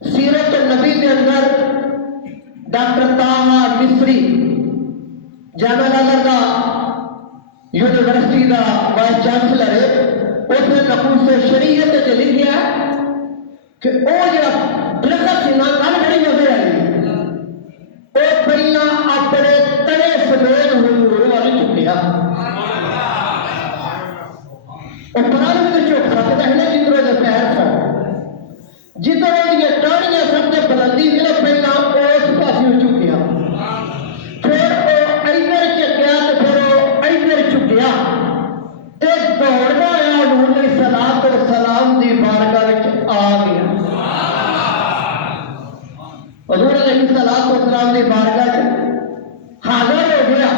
सीरत नबी के अंदर डॉक्टर ताहा मिस्री जामिया का यूनिवर्सिटी का वाइस चांसलर है, उसने नकूस शरीयत च लिखा कि वह जो दरखत सी ना गल बड़ी मजे आई, वो पहला अपने तने समेत हुजूर वाल चुकिया। पुराने में चुक सकता है ना, जिधरों के पैर सन, जिधरों की टाणियां सन ते बुलंदी थी ना, पहला उस पासे चुकिया, फिर वो इधर चुकिया तो फिर वो इधर चुकिया ते दौड़दा आया हजूर अलैहिस्सलातु वस्सलाम दी बारगाह विच आ गया। हजूर अलैहिस्सलातु वस्सलाम दी बारगाह च हाजिर हो गया।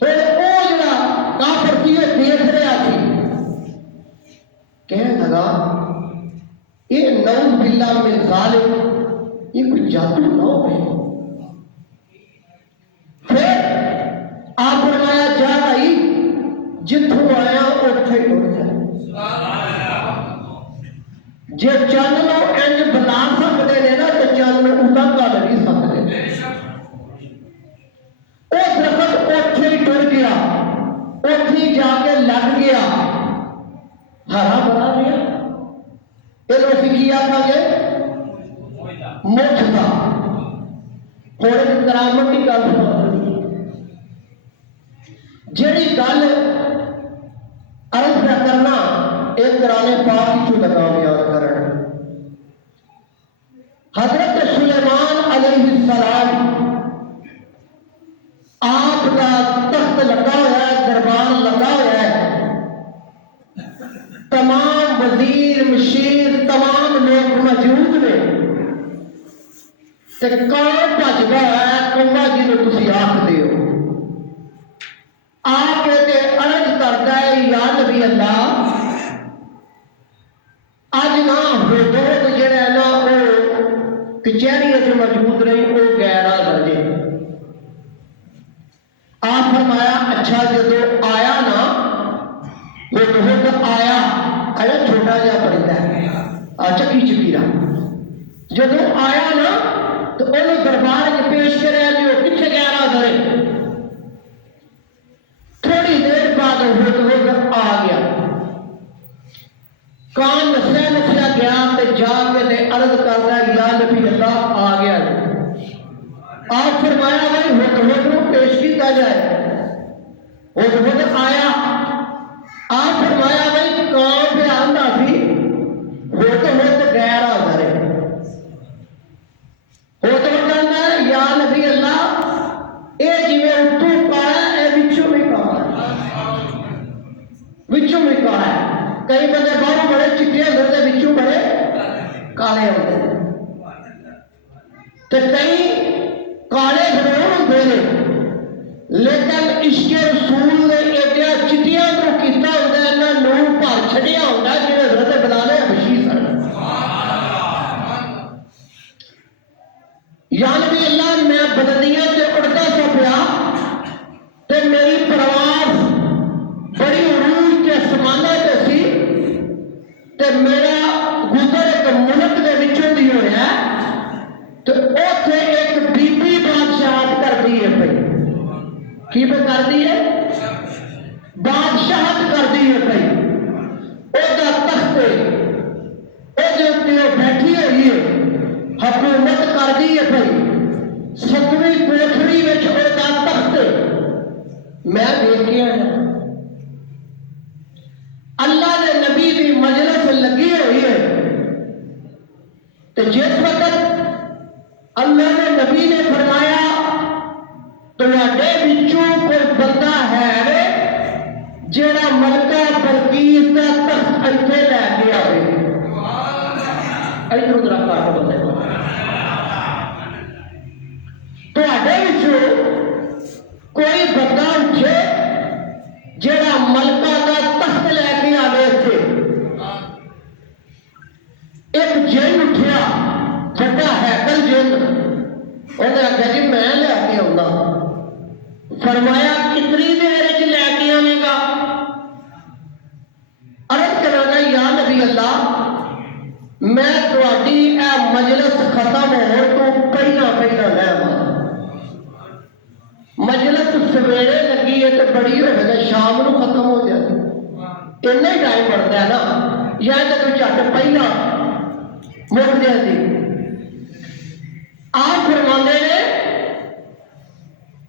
फिर वो जड़ा काफिर सी देख रहा सी, कहने लगा ये नऊज़ बिल्लाह मिन ज़ालिक, ये कोई जादू ना हो। फिर आप फरमाया जा भाई, जिथों आया उत्थे टुर जा। जे चंद नो इंज बुला सकते ने ना, तो चंद नो उदा कर नहीं सकते। वो दरखत उत्थे ही टुर गया, उत्थे ही जाके लग गया, हरा भरा गया। फिर असीं की आखांगे मुझदा। हुण एक करामत की गल सुणाउणी, जिहड़ी गल अर्ज का करना एक कुरान पाक चों लगा बयान करन। हजरत सुलेमान अलैहिस्सलाम आपका तख्त लगा हुआ है, दरबार लगा हुआ है, तमाम वजीर मशीर तमाम लोग मौजूद ने, ते कौन भजदा है कौवा जिन्हों तुसीं आखदे हो, आके ते अर्ज करदा है या नबी अल्लाह, अज ना हुजूर जिहड़ा ना वो कचहरी च मौजूद नहीं, वो गैर हाज़र जे। आप फरमाया अच्छा जदों आया ना, हुदहुद आया, अरे छोटा जिहा परिंदा है चक्की चकीरा, जदों आया ना तो उन्होंने दरबार में पेश कराया कि वो कितने गैर हाज़र है। थोड़ी देर बाद हुदहुद आ गया, कान नसया नसया गया ते जाके ते अर्ज करदा या नबी अल्लाह आ गया। आप फरमाया भाई हुदहुद को पेश किया जाए। हुदहुद आया, आप फरमाया भाई कौन पे आंदा सी, हुदहुद गैर हाज़र है। हुदहुद कहता है या नबी अल्लाह, ये जिवें उत्तों काला है विचों भी काला है, विचों भी काला है। कई बंदे बाहरों बड़े चिट्टे होंदे ते विचों बड़े काले होंदे, ते कई काले जरूर होंदे ने, लेकिन इश्क रसूल ने एडिया चिट्टियां तो कीता होंदा, इन्हां नूर भर छड्डिया होंदा जिवें हज़रत बिलाल हबशी सन। या नबी अल्लाह, मैं बुलंदियां ते उड़दा सा पिया ते मेरी परवाज़ बड़ी उरूज ते आसमानां ते सी, ते मेरा गुजर एक मुल्क दे विचों दी होया, ते उत्थे एक बीबी बादशाहत करदी है पई। की पे करदी है? बादशाहत करदी है पई। ओदा तख्त ओदे उत्ते बैठी हुई है, हुकूमत करदी है पई। 7वीं कोठड़ी विच ओदा तख्त मैं देख के आया। अल्लाह ने नबी की मजलिस लगी हुई है, तो जिस वक्त अल्लाह ने नबी ने फरमाया तुहाडे विचों कोई बंदा है जेड़ा मलका बलकीस का तख्त इत्थे लैके आवे, इधर उधर कर बंदे तुहाडे विचों कोई बंदा उठे जेड़ा मलका का तख्त लैके आवे। इत्थे एक जिन उठिया, बड़ा हैकल जिन, उन्हें आख्या जी मैं लैके आउंदा। फरमाया कितनी देर च लैके आवेगा? अर्ज करांगा या नबी अल्लाह, میں تہاڈی اے مجلس ختم ہون تو پہلا پہلا لے آواں مجلس سویرے لگی ہے تو بڑی ہوئے گا شام نو ختم ہو جاتی اتنا ہی ٹائم بڑھتا ہے نا یا تو جٹ پہلا مک جاتی آپ فرماندے نے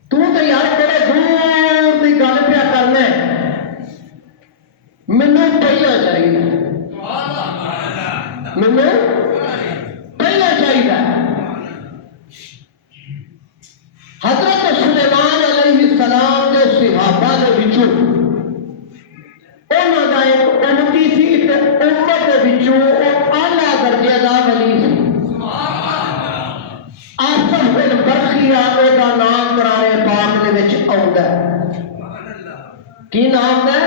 تو یار بڑے دور کی گل پیا کرنا مینوں پہلا چاہیے مینوں پہلا چاہیے حضرت سلیمان علیہ السلام کے صحابہ کے وچوں انہوں کا ایک امتی سی امت کے وچوں اعلیٰ درجے کا ولی سی آصف بن برخیہ دا نام قرآن پاک دے وچ آوندا ہے کی نام ہے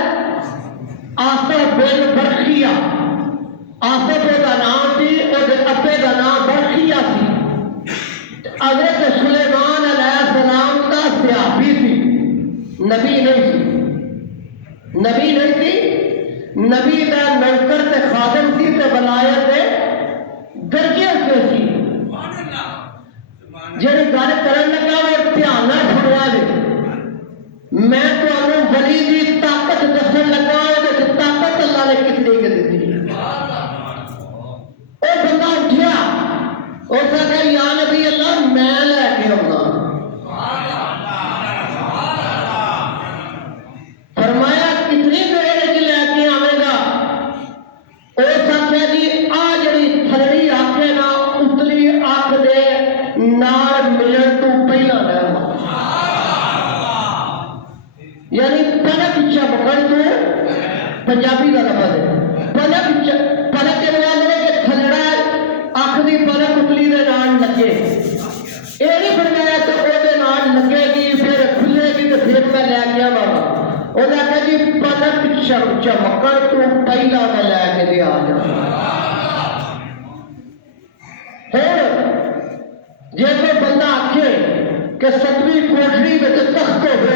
آصف بن برخیہ آصف دا نام سی اور ابے دا نام برخیہ سی حضرت سلیمان علیہ السلام دا صحابی سی نبی نہیں سی نبی نہیں سی نبی دا نوکر تے خادم سی تے ولایت دے درجے تے سی جڑی گل کرن لگا وہ دھیان نال سنیا جی میں تمہیں ولی دی طاقت دسن لگا وہ طاقت اللہ نے کتنی کے دیتی وہ بندہ اٹھیا اس نے کہا یا نبی اللہ میں لے کے آؤں فرمایا کتنی دیر چ لے کے آئے گا اس آخیا جی آ جڑی تھلڑی اکھ ہے نا اتلی اکھ دے نال ملن تو پہلا لے یعنی پلک چمکن تو پنجابی کا لفظ ہے پلک کے مطلب ہے کہ تھلڑا اکھ دی پلک اتلی دے نال لگے یہ نہیں فرمایا تو وہ نال لگے گی پھر کھلے گی تو پھر میں لے کے آواں انہیں کہا جی پلک چمکن تو پہلا میں لے کے دے آ جاؤں جی کوئی بندہ آکھے کہ ستویں کوٹری میں تخت ہوئے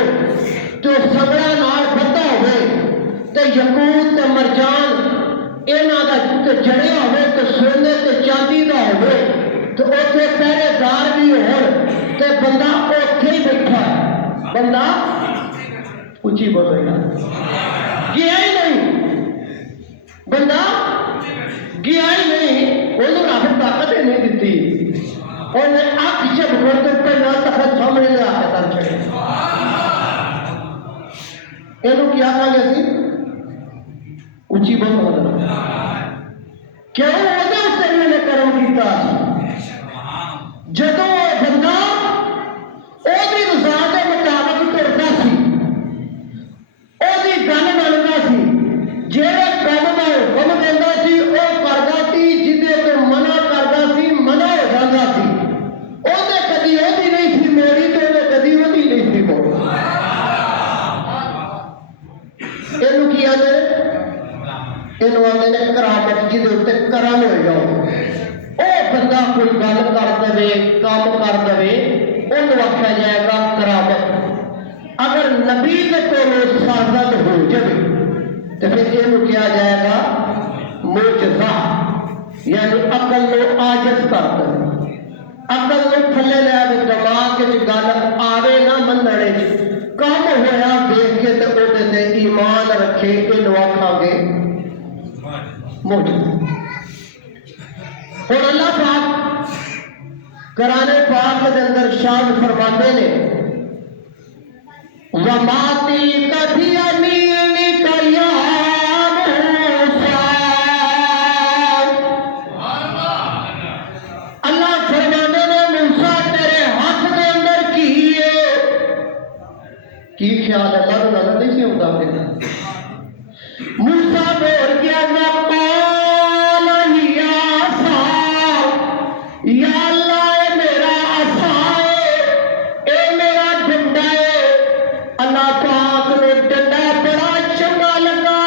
تو سبڑا نال بندہ ہوئے تو یقوت تے مرجان انہاں دا جڑیا ہوئے تو سونے تے چاندی دا ہوئے تو اوتھے پہرے دار بھی ہون تے بندہ اوتھے ہی بیٹھا ہے بندہ اچھی بولے گا گیا ہی نہیں بندہ گیا ہی نہیں انہوں نے رب طاقت ہی نہیں دیتی انہیں اکھ چمکن تو پہلا تخت سامنے لے آ کے در چڑھے یہ کیا کہا گیا سی اچھی بول مطلب کیوں وہ اس نے کرم کیتا جدو بندہ وہ رضا کے مطابق ٹرتا سی وہ گل منتا سی جہے کم کا حکم دینا سی وہ کرتا سی جہے کو منع کرتا سی منع ہو جاتا سی وہ کدی وہ نہیں سی موڑی تو وہ کدی وہ نہیں سی موڑی یہ کی آدھے یہ آدھے کرامت جی کرم ہو جاؤ وہ بندہ کوئی گل کر دے کام کر دے انہوں آخیا جائے گا کرامت اگر نبی کے کو سازت ہو جائے تو پھر یہ کیا جائے گا معجزہ یعنی عقل کو عاجز کر دے عقل کو تھلے لے کے دماغ گل آوے نہ مننے کم ہوا دیکھ کے تو وہ ایمان رکھے یہ آخا گے معجزہ اور اللہ پاک قرآن پاک کے اندر شاد فرماتے نے وَمَاتِي كَبِيَمِينِكَ يَا مُوسَىٰ اللہ فرماتے نے موسیٰ تیرے ہاتھ کے اندر کی ہے کی خیال ہے اللہ نظر نہیں سی ہوتا اپنے موسیٰ بول گیا میں یا اللہ اے میرا عصا ہے اے میرا ڈنڈا ہے اللہ پاک نے ڈنڈا بڑا چنگا لگا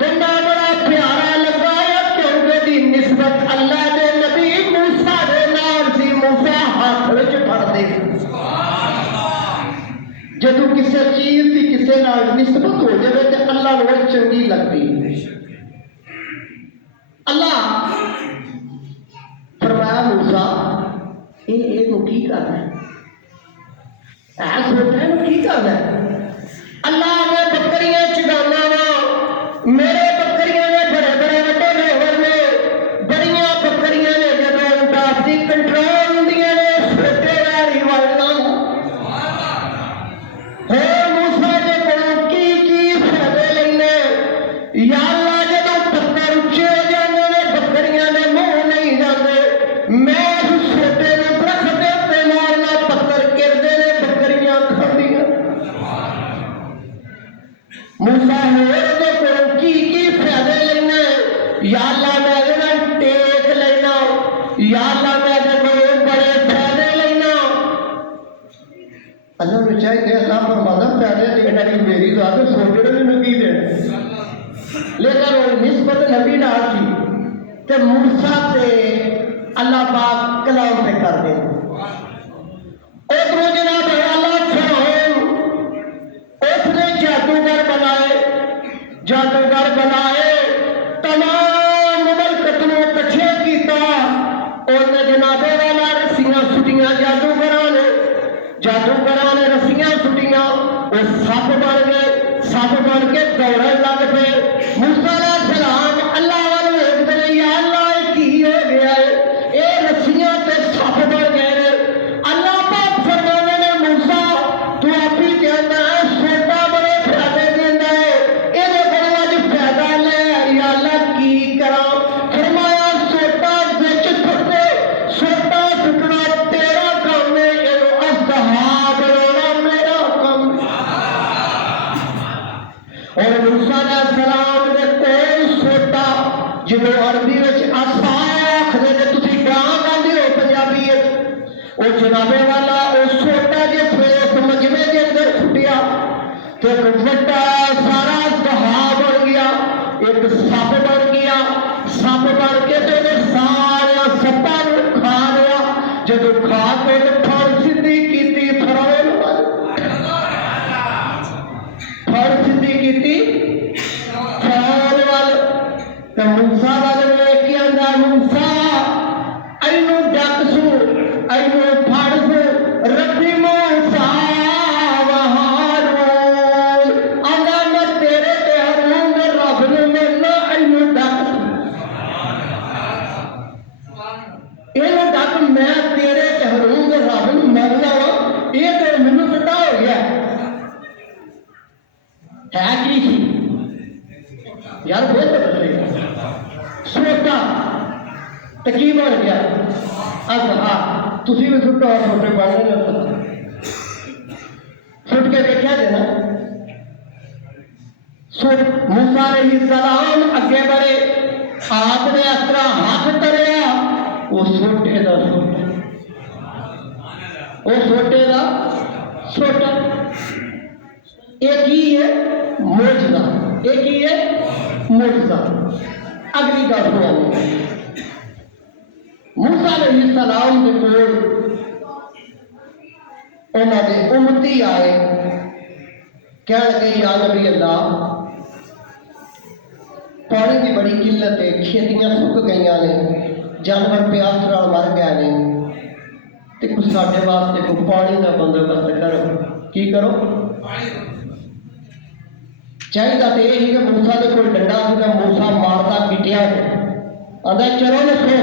ڈنڈا بڑا پیارا لگا کیونکہ دی نسبت اللہ دے نبی موسیٰ دے نال سی موسیٰ ہاتھ وچ پھڑ دے جدو کسی چیز کی کسی نال نسبت ہو جائے تو اللہ نو چنگی لگتی اللہ की करना है सोचा है की करना है अल्लाह ने बकरियां चुगाना वा मेरे बकरियां ने बड़े बड़े वड्डे लेवल ने बड़ियां बकरियां ने जब उनका कंट्रोल होंदियां ने छोटे वाली वाला है मूसा दे कोलों की फायदे लेने या अल्लाह जदों पत्थर उच्चे हो जाते ने बकरियां दे मुंह नहीं जाते मैं उस छोटे नूं दरख्त दे उत्ते मारना पत्थर गिरदे ने बकरियां खांदियां मूसा होर दे कोलों की फायदे लेने या अल्लाह मैं इहदे नाल टेक लेना या अल्लाह मैं इहदे कोलों बड़े फायदे लेना अल्लाह ने चाहिए अल्लाह फरमाता फायदे लेना की मेरी जात छोटे ने नबी दे लेकिन वो निस्बत नबी नाल थी ते मूसा ते अल्लाह पाक कलाम पे कर दे उधरों जनाब अल्लाह फरमान उसने जादूगर बनाए तमाम मुमलकत नूं इकट्ठे कीता उन्हें जनाबे वाला रस्सियां सुटियां जादूगरां ने रस्सियां सुटियां वो सप बन के दौड़न लग पे मूसा अलैहिस्सलाम अल्लाह वाल वेखदे ने या अल्लाह ये की हो गया है ये रस्सियां ते सप बन गए ने अल्लाह पाक फरमाने ने मूसा तू आप ही कहना है छोटा बड़े फायदे देंदा है ਇਹਦੇ ਕੋਲ ਅੱਜ फायदा ले या अल्लाह की करा फरमाया छोटा विच सुट्टे छोटा सुटना तेरा काम है ਇਹਨੂੰ अजदहा बनाना मेरा काम और मूसा अलैहिस्सलाम ने कोई छोटा जिन्हों अरबी विच असा आखदे ने तुसीं डांग आंदे हो पंजाबी विच वो जनाबे वाला वो छोटा जे फेस मजमे के अंदर छुटिया तो एक वड्डा सारा दहा बन गया एक सप बन गया सप बन के तो सारे सप्पा खा लिया जब खा के फड़ सीधी की फरौन फड़ सीधी की फरौन वाल तो मूसा वाले वेख के आंदा मूसा ऐनू डक सू ऐनू फड़ सू रब्बी मूसा व हारून आंदा मैं तेरे ते हारून दे रब नूं मिलना ऐनू डक ਇਹਨੂੰ ਡੱਕ मैं तेरे ते हारून दे रब नूं मिलना वा ये तो मैनू पता हो गया है की सी यार बहुत दसेगा छोटा तो की बन गया अजहा तुसी भी सुटो और छोटे बनने लग सुट के देखा जे ना मूसा अलैहिस्सलाम अगे बढ़े आपने इस तरह हाथ तरिया वो छोटे का छोटा एक ही है मोजदा एक ही है मोजदा अगली गल सुनाओ मूसा अलैहिस्सलाम दे कोल उन्हां दे उम्मती आए कहण लगे या नबी अल्लाह पानी की बड़ी किल्लत है खेतियां सुक गई ने जानवर प्यास नाल मर गए ने ते कुछ साडे वास्ते कोई पानी का बंदोबस्त करो की करो चाहिए तो यही कि मूसा के कोई डंडा सीगा मूसा मारता पिटिया आंदा चलो लिखो